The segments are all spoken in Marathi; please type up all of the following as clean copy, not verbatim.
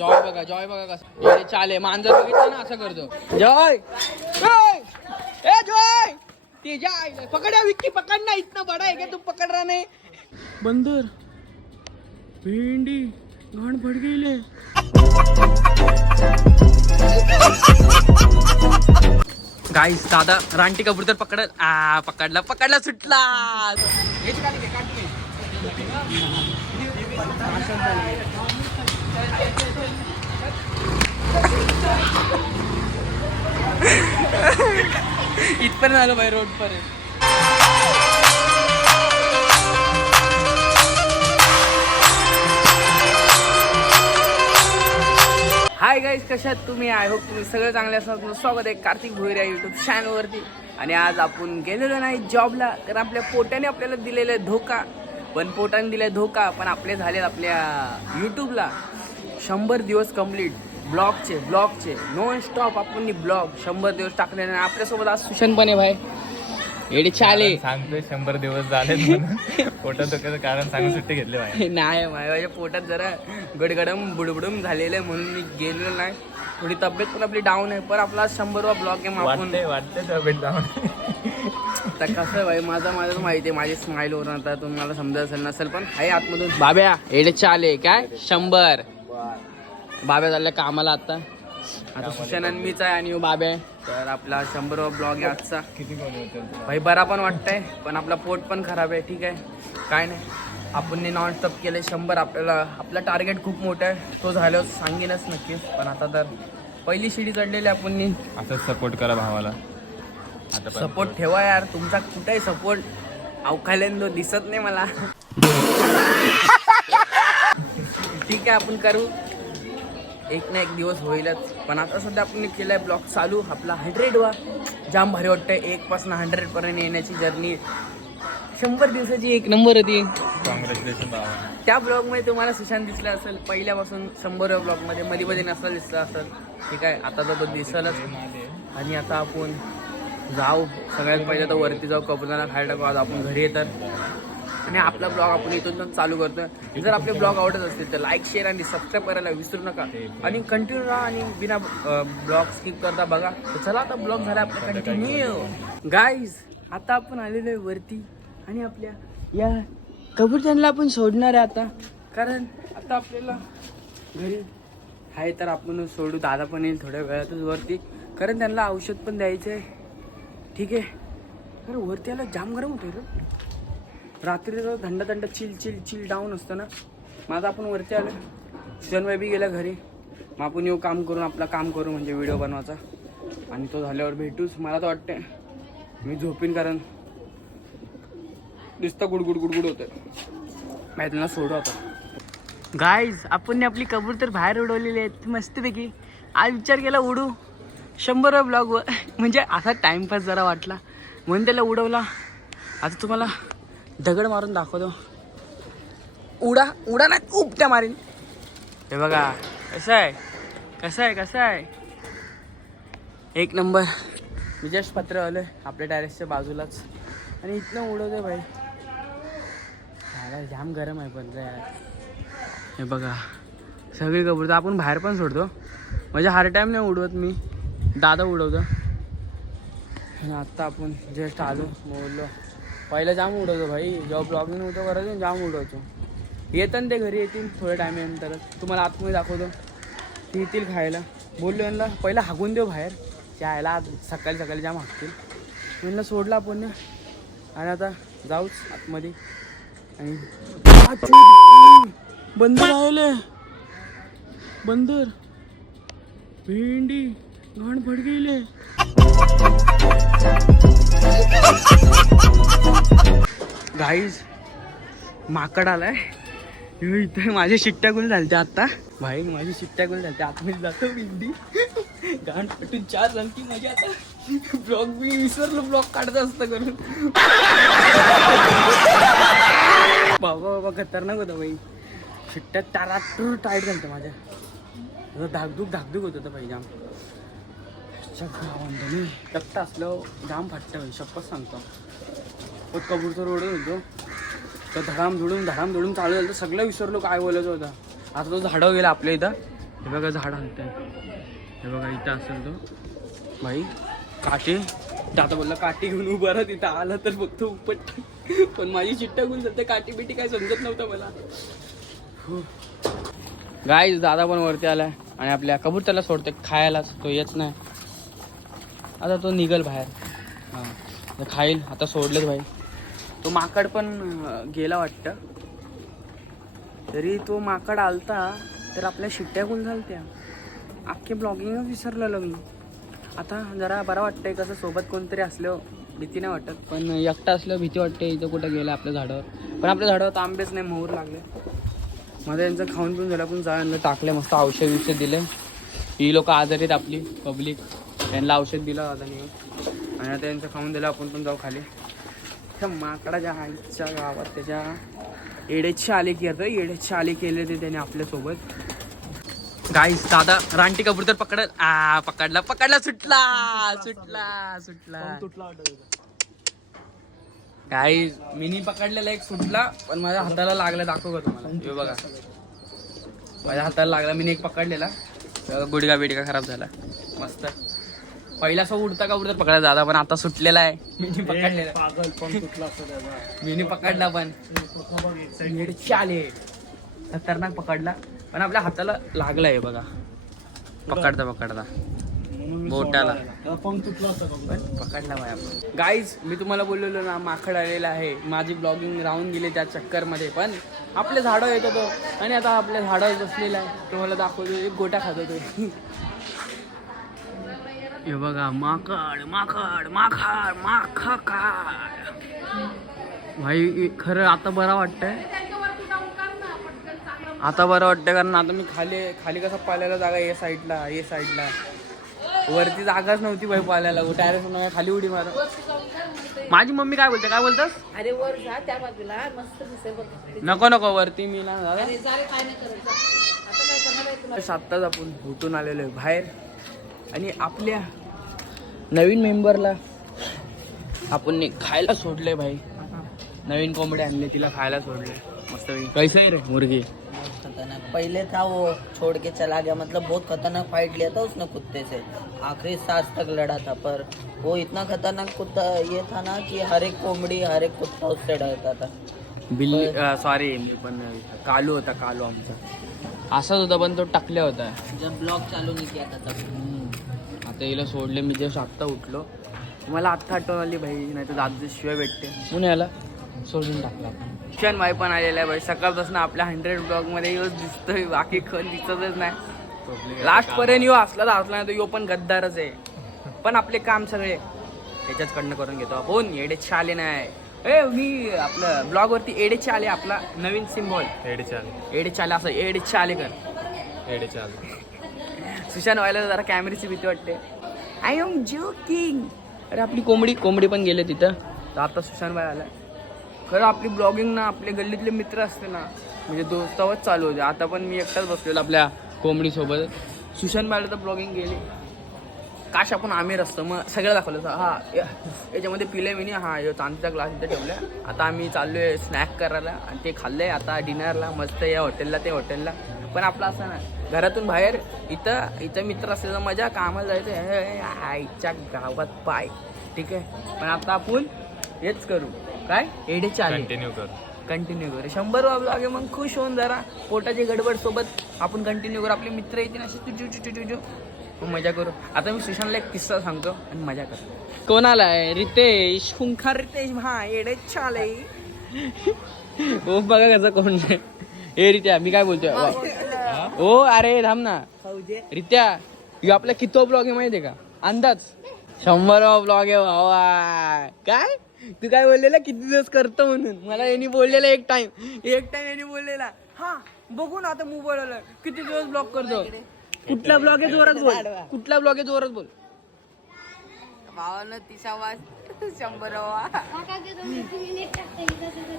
जॉय बघा कसं चाले मांजर बघितलं ना असं करतो जॉय ए जॉय ते जाय पकड्या विक्की पकड ना इतना बडा है क्या तू पकड रहा नहीं बंदर भेंडी घाण फट गेले गाईस दादा रानटी कबूतर पकडला सुटला इथपर्यंत आलो बाई रोड पर्यंत हाय गाईज कशात तुम्ही आय होप तुम्ही सगळं चांगले असणार स्वागत आहे कार्तिक भोईर या यूट्यूब चॅनलवरती आणि आज आपण गेलेलो नाही जॉबला कारण आपल्या पोटाने आपल्याला दिलेला धोका पण पोटाने दिलाय धोका पण आपले झाले आपल्या यूट्यूबला 100 दिवस कंप्लीट ब्लॉगचे नॉन स्टॉप आपण ब्लॉग 100 दिवस टाकले आणि आपल्यासोबत आज सुशांत पण आहे भाई एडी चाले सांगतोय 100 दिवस झाले पोटात दुखायचं कारण सांगून सुट्टी घेतली भाई नाही माझ्या पोटात जरा गडगडम बुडबुडम झालेलं आहे म्हणून मी गेलेलो नाही थोडी तब्येत पण आपली डाऊन आहे पण आपला 100वा ब्लॉग आहे वाटते तब्येत डाऊन तर कसं भाई माझं माहिती आहे माझी स्माईल वर आता तुम्हाला समजत असेल नसेल पण आहे आतमधून बाब्या एडे चाले काय 100 बाब्या झाल्या कामाला आता सुशांत मीच आहे आणि बाब्या आहे तर आपला 100वा ब्लॉग आहे आजचा किती भाई बरा पण वाटतंय पण आपला पोट पण खराब आहे ठीक आहे काय नाही आपण नॉन स्टॉप केले 100 आपला टार्गेट खूप मोठा आहे तो झाल्यावर सांगेनच नक्कीच पण आता तर पहिली शिडी चढलेली आपण असंच सपोर्ट करा भावाला आता सपोर्ट ठेवा यार तुमचा कुठेही सपोर्ट अवकाल्यान दिसत नाही मला ठीक आहे आपण करू एक ना एक दिवस होईलच पण आता सध्या आपण केलाय ब्लॉग चालू आपला 100वा जाम भारी वाटतंय 1 पासून 100 पर्यंत येण्याची जर्नी 100 दिवसाची एक नंबर होती कॉंग्रॅच्युलेशन भावा त्या ब्लॉग मध्ये तुम्हाला सुशांत दिसला असेल पहिल्यापासून 100व्या ब्लॉग मध्ये मध्ये नसला दिसला असेल ठीक आहे आता तर तो दिसलच आणि आता आपण जाऊ सगळ्यात पहिले तर वरती जाऊ कबुतरांना खायला टाकू आज आपण घरी येतात आणि आपला ब्लॉग आपण इथून चालू करतोय जर आपले ब्लॉग आवडत असतील तर लाईक शेअर आणि सबस्क्राईब करायला विसरू नका आणि कंटिन्यू राहा आणि बिना ब्लॉग स्किप करता बघा तर चला आता ब्लॉग झाला आपला कंटिन्यू गाईज आता आपण आलेलो आहे वरती आणि आपल्या या कबूतरांना आपण सोडणार आहे आता कारण आता आपल्याला घरी आहे तर आपण सोडू दादा पण येईल थोड्या वेळातच वरती कारण त्यांना औषध पण द्यायचं आहे ठीक आहे कारण वरती याला जाम गरम होतं रे रात्रीचं थंड चिल डाऊन असतं ना माझं आपण वरती आलं सुशांतभाई बी गेला घरी मग आपण येऊ काम करून आपलं काम करू म्हणजे व्हिडिओ बनवायचा आणि तो झाल्यावर भेटूच मला तर वाटतंय मी झोपीन कारण नुसतं गुडगुड होतं मी त्यांना सोडू आता गाईज आपण आपली कबूतर बाहेर उडवलेली आहेत मस्तपैकी आज विचार केला उडू 100 ब्लॉग म्हणजे असा टाइमपास जरा वाटला म्हणून त्याला उडवला आता तुम्हाला दगड मारून दाखवतो उडा ना उपट्या मारीन हे बघा कसं आहे एक नंबर मी जस्ट पत्र आलं आपल्या टॅरेसच्या बाजूलाच आणि इथनं उडवतोय भाई जाम गरम आहे पण यार हे बघा सगळी कबूतर आपण बाहेर पण सोडतो म्हणजे हर टाईम नाही उडवत मी दादा उडवतो आणि आत्ता आपण जस्ट आलो बोललो पहिलं जाम उडवतो भाई जेव्हा ब्लॉगिंग नव्हतं करायचं जाम उडवतो येतं ते घरी येतील थोड्या टाईमनंतरच तुम्हाला आतमध्ये दाखवतो ते येतील खायला बोललो यांना पहिला हाकून देऊ बाहेर यायला सकाळी जाम हाकतील यांना सोडला आपण आणि आता जाऊच आतमध्ये आणि बंदर भेंडी घाण फट गेले गाईज माकड आलाय इथे माझ्या शिट्ट्या गुल झालत्या आता भाई माझी शिट्ट्या गुल झालत्या आतमध्ये जातो भेंडी घाण फटून 4 झालती माझ्या आता ब्लॉग मी विसरलो ब्लॉग काढत असतं करून बाबा खतरनाक होतं भाई शिट्ट्या टाराटूर टाईट झालं माझ्या धाकधूक होत होतं भाई जाम रक्त असलं जाम फाटतं भाई शप्पथ सांगतो पण कबूतर ओढत होतो तर धडाम धुडून चालू झालं तर सगळं विसरलो काय बोलायचं होतं आता तो झाडावर गेला आपल्या इथं हे बघा झाड हलतंय, हे बघा इथं असेल तो भाई काटे. आता बोलला काटे घेऊन उभा राहा, तिथं आला तर बघतो उपट, पण माझी चिट्टा घेऊन जाते, काठी बिटी काय समजत नव्हतं मला. गाईज दादा पण वरती आलाय आणि आपल्या कबूतरला सोडते खायलाच, तो येत नाही. आता तो निघल बाहेर, हां खाईल. आता सोडलेच भाई. तो माकड पण गेला वाटतं, तरी तो माकड आलता तर आपल्या शिट्ट्या गुण झालत्या. अख्खे ब्लॉगिंगच विसरलेलो मी. आता जरा बरं वाटतंय, कसं सोबत कोणतरी असलं भीती नाही वाटत, पण एकटा असलं भीती वाटते. इथं कुठं गेलं आपल्या झाडावर, पण आपल्या झाडावर तर आंबेच नाही, मोहर लागले. माझं यांचं खाऊन पिऊन झालं, पण जाळ्यांना टाकले, मस्त औषध दिले. ही लोक आजारी आहेत आपली पब्लिक, त्यांना औषध दिलं आता नेऊन, आणि आता यांचं खाऊन दिलं. आपण पण जाऊ खाली. त्या माकडाच्या आईच्या गावात त्याच्या येडेचे आले की आता येडेचे आले केले ते त्याने आपल्यासोबत. गाईस दादा रानटी कबूतर पकडला, सुटला. गाईस मिनी पकडलेला एक सुटला, पण माझ्या हाताला लागला, दाखव का तुम्हाला. हे बघा माझ्या हाताला लागला, मी एक पकडलेला, गुडगा बिडगा खराब झाला. मस्त पहिला सो उडता कबूतर पकडला दादा, पण आता सुटलेला आहे. मिनी पकडलेला, मिनी पकडला पण चाले खतरनाक पकडला, पण आपल्या हाताला लागलाय बघा, पकडता बोटाला पण पकडला भाई आपण. गाईज मी तुम्हाला बोललेलो ना, माकड आलेला आहे. माझी ब्लॉगिंग राहून गेली त्या चक्करमध्ये, पण आपल्या झाडावर येतो तो, आणि आता आपल्या झाडावर बसलेला आहे. तुम्हाला दाखवतो, एक गोटा खातो तो. हे बघा माकड भाई. खरं आता बरं वाटतंय, कारण आता मी खाली कसं पाल्याला जागा ये साईडला वरती जागाच नव्हती भाई पाल्याला. डायरेक्ट खाली उडी मार. माझी मम्मी काय बोलतेस? अरे वर जा त्या बाजूला, मस्त दिसेल बघ. नको वरती मी ना दादा. आत्ताच आपण उठून आलेलो आहे बाहेर, आणि आपल्या नवीन मेंबरला आपण खायला सोडले भाई. नवीन कोंबडी आणली, तिला खायला सोडले मस्त. कैसे है रे मुर्गी? खतरनाक. पहले था वो छोड़ के चला गया, मतलब बहुत खतरनाक फाइट लिया था उसने कुत्ते से, आखिरी सांस तक लड़ा था. पर वो इतना खतरनाक कुत्ता ये था ना कि हर एक कोंबडी, हर एक कुत्ता उससे डरता था. बिल्ली सॉरी, मी पण कालू होता आमचा असाच होता, पण तो टाकल्या होता जब ब्लॉग चालू नहीं किया था तब. आता हिला सोडले. मी जस्ट आत्ता उठलो, मला आत्ता आठवण आली भाई, नाही तर दादा शिवाय भेटते म्हणून याला सोडून टाकला. किशन भाई पण आलेला आहे भाई. सकाळपासून आपल्या 100 ब्लॉगमध्ये योच दिसतोय, बाकी कोण दिसतच नाही. लास्ट पर्यंत यो असला नाही तर यो पण गद्दारच आहे. पण आपले काम सगळे त्याच्याचकडनं करून घेतो आपण. एडेचे आले नाही. मी आपलं ब्लॉग वरती एडेचे आले, आपला नवीन सिम्बॉल एडेचे आले, असं एडेचे आले कर. सुशांत व्हायला जरा कॅमेऱ्याची भीती वाटते. I am joking. अरे आपली कोंबडी पण गेले तिथं. तर आता सुशांत भाई आला. खरं आपली ब्लॉगिंग ना, आपले गल्लीतले मित्र असते ना, म्हणजे दोस्तावच चालू होते. आता पण मी एकटाच बसलेलो आपल्या कोंबडीसोबत. सुशांत भाईला तर ब्लॉगिंग गेली, काश आपण आमिर असतो, मग सगळं दाखवलं. हा याच्यामध्ये पिले मी नाही, हा यो चांदीचा ग्लास इथे ठेवला. आता आम्ही चाललोय स्नॅक करायला, आणि ते खाल्लंय आता डिनरला मस्त या हॉटेलला ते हॉटेलला. पण आपलं असं ना, घरातून बाहेर इथं मित्र असलेला मजा, कामाला जायचं आईच्या गावात पाय, ठीक आहे. पण आता आपण हेच करू, काय एडेचे आले कंटिन्यू करू. 100 ब्लॉग आहे, मग खुश होऊन जरा पोटाची गडबड सोबत आपण कंटिन्यू करू. आपले मित्र येतील असे तुझू मग मजा करू. आता मी सुशांतला एक किस्सा सांगतो आणि मजा करतो. कोण आलाय? रितेश, खुंखार रितेश. हा एडेच आले. हो बघा कसं कोण आहे. हे रित्या, मी काय बोलतोय. हो अरे थांब ना रित्या, यो आपला किती ब्लॉग आहे माहितीये का? अंदाज 100वा ब्लॉग आहे भावा. काय तू काय बोललेला, किती दिवस करतो म्हणून? मला यांनी बोललेला एक टाइम यांनी बोललेला, हा बघू ना आता मोबाईल किती दिवस ब्लॉग करतो. कुठला ब्लॉग आहे जोरात बोल. भावानं 30वा 100वा.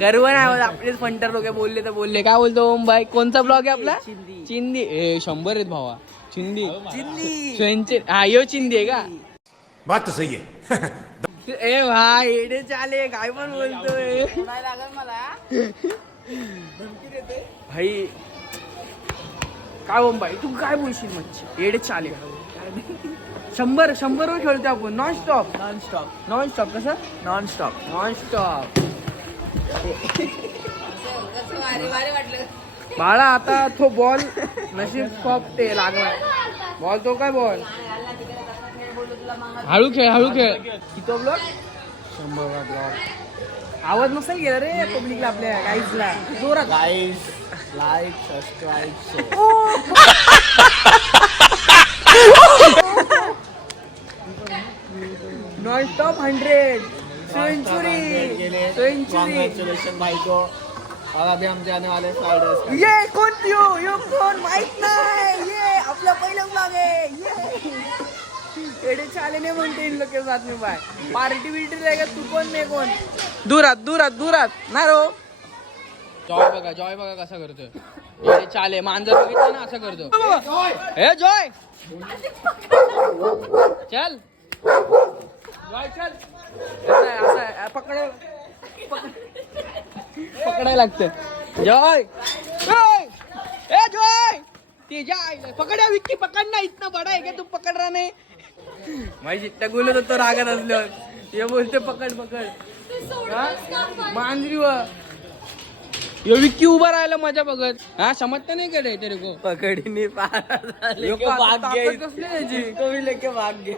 गर्व नाही होत. आपलेच फंटर लोक बोलले तर बोलले. काय बोलतो ओम भाई? कोणचा ब्लॉग आहे आपला? चिंदी. 100 आहेत भावा. चिंदी हा यो चिंदी आहे का? बात तो सही है. ए भाई एडे चाले, काय पण बोलतोय लागल मला. भाई. काय ओमबाई तू काय बोलशील म्हणजे येडे चाले 100 वर खेळतो आपण नॉन स्टॉप कसं नॉन स्टॉप नॉन स्टॉप बाळा आता तो बॉल नशीब स्टॉप ते लागला बॉल तो काय बॉल हळू खेळ किती ब्लॉक 100 ब्लॉक आवाज नसेल गेला रे पब्लिकला आपल्या गाईजला जोरात guys like subscribe non stop 100 century congratulation भाई को और अभी हम जाने वाले फ्राइडे ये कोण यो कोण माहित नाही ये आपला पहिला ब्लॉग आहे ये एडे चाले नाही म्हणते इन लोक के साथ में बाय पार्टी बिल्टी रहेगा तू कोण नाही कोण दुरात ना रो जॉय बघा कसा करतोय एडे चाले मांजर बघितलं ना असं करतो हे जॉय चल जॉय चल असं पकडायला लागतं जॉय ए जॉय ते जाय पकड्या विक्की पकड ना इतना बडा आहे का तू पकड रहा नाही माझी त्या बोलत होतो रागात असल्यावर हे बोलते पकड मांजरी व यो विक्की उभा राहायला मजा बघत हा समजतं नाही कडे तेरे को पकड़नी भाग कसली याची कभी लेके भाग गए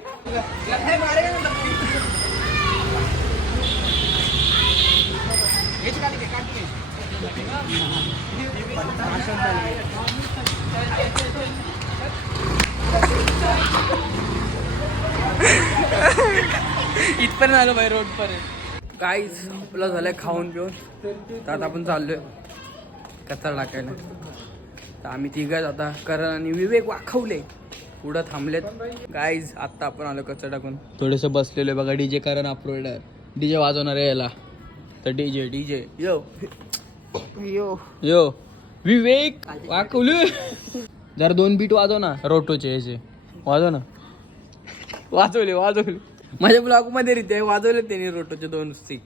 इथपर्यंत आलो बाई रोड पर्यंत काहीच आपलं झालंय खाऊन पिऊन तर आता आपण चाललोय कचरा टाकायला तर आम्ही तिघच आता करण आणि विवेक वाखवले पुढं थांबलेत गाईज आत्ता आपण आलो कचरा टाकून थोडेस बसलेलो बघा डीजे करण अप्रोडर डीजे वाजवणार आहे याला तर डीजे यो यो विवेक वाकवले जरा 2 बीट वाजव ना रोटोचे याचे वाजव ना वाजवले माझ्या ब्लॉग मध्ये रिते वाजवले त्यांनी रोटोचे 2 स्टिक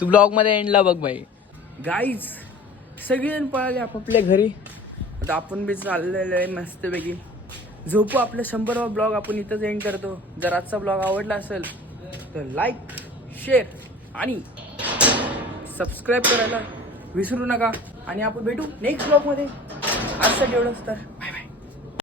तू ब्लॉग मध्ये एंडला बघ भाई गाईज सगळेजण पळाले आपापल्या घरी आता आपण बी चाललेलो आहे मस्तपैकी झोपू आपला 100वा ब्लॉग आपण इथंच एंड करतो जर आजचा ब्लॉग आवडला असेल तर लाईक शेअर आणि सबस्क्राईब करायला विसरू नका आणि आपण भेटू नेक्स्ट ब्लॉगमध्ये आजसाठी एवढंच तर